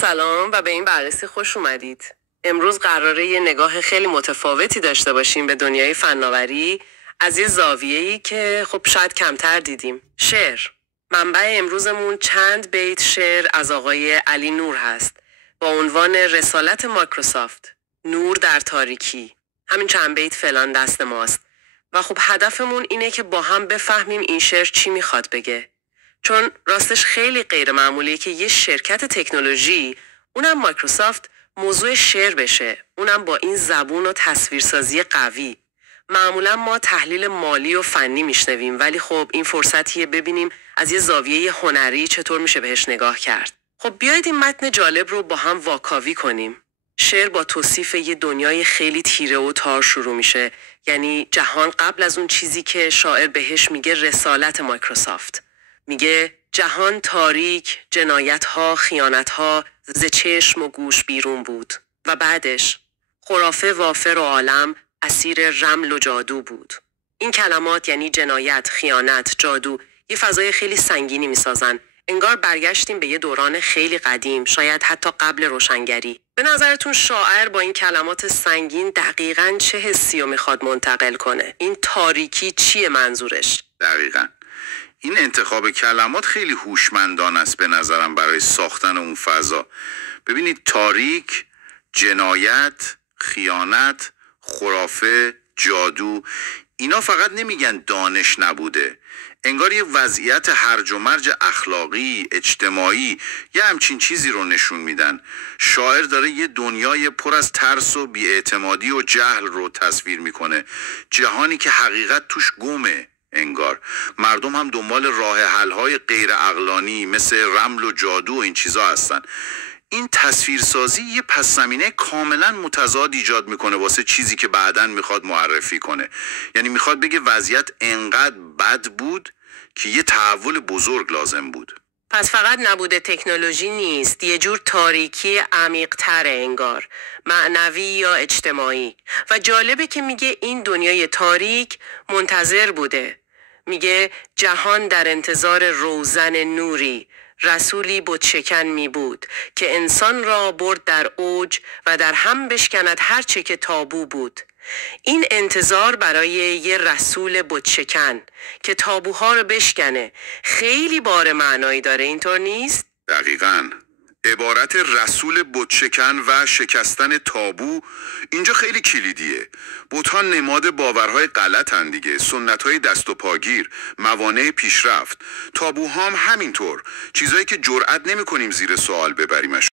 سلام و به این بررسی خوش اومدید. امروز قراره یه نگاه خیلی متفاوتی داشته باشیم به دنیای فناوری از یه زاویه‌ای که خب شاید کمتر دیدیم. شعر. منبع امروزمون چند بیت شعر از آقای علی نور هست با عنوان رسالت مایکروسافت. نور در تاریکی. همین چند بیت فعلا دست ماست. و خب هدفمون اینه که با هم بفهمیم این شعر چی میخواد بگه. چون راستش خیلی غیر معمولیه که یه شرکت تکنولوژی، اونم مایکروسافت، موضوع شعر بشه، اونم با این زبون و تصویرسازی قوی. معمولا ما تحلیل مالی و فنی میشنویم، ولی خب این فرصتیه ببینیم از یه زاویه هنری چطور میشه بهش نگاه کرد. خب بیایید این متن جالب رو با هم واکاوی کنیم. شعر با توصیف یه دنیای خیلی تیره و تار شروع میشه، یعنی جهان قبل از اون چیزی که شاعر بهش میگه رسالت مایکروسافت. میگه جهان تاریک، جنایت‌ها، خیانت‌ها ز چشم و گوش بیرون بود. و بعدش خرافه وافر و عالم اسیر رمل و جادو بود. این کلمات یعنی جنایت، خیانت، جادو یه فضای خیلی سنگینی میسازن. انگار برگشتیم به یه دوران خیلی قدیم، شاید حتی قبل روشنگری. به نظرتون شاعر با این کلمات سنگین دقیقاً چه حسی رو میخواد منتقل کنه؟ این تاریکی چیه منظورش؟ دقیقاً. این انتخاب کلمات خیلی هوشمندانه است به نظرم برای ساختن اون فضا. ببینید، تاریک، جنایت، خیانت، خرافه، جادو، اینا فقط نمیگن دانش نبوده. انگار یه وضعیت هرج و مرج اخلاقی، اجتماعی، یه همچین چیزی رو نشون میدن. شاعر داره یه دنیای پر از ترس و بی‌اعتمادی و جهل رو تصویر میکنه. جهانی که حقیقت توش گمه. انگار مردم هم دنبال راه حل‌های غیر عقلانی مثل رمل و جادو و این چیزا هستن. این تصویرسازی یه پس‌زمینه کاملا متضاد ایجاد میکنه واسه چیزی که بعداً میخواد معرفی کنه. یعنی میخواد بگه وضعیت انقدر بد بود که یه تحول بزرگ لازم بود. پس فقط نبوده تکنولوژی نیست، یه جور تاریکی عمیق‌تره انگار، معنوی یا اجتماعی. و جالبه که میگه این دنیای تاریک منتظر بوده. میگه جهان در انتظار روزن نوری، رسولی بتشکن می بود که انسان را برد در اوج و در هم بشکند هر چه که تابو بود. این انتظار برای یه رسول بتشکن که تابوها رو بشکنه خیلی بار معنایی داره، اینطور نیست؟ دقیقاً. عبارت رسول بتشکن و شکستن تابو اینجا خیلی کلیدیه. بت‌ها نماد باورهای غلطن دیگه، سنت‌های دست و پاگیر، موانع پیشرفت. تابوها هم همینطور، چیزایی که جرئت نمی‌کنیم زیر سوال ببریمش.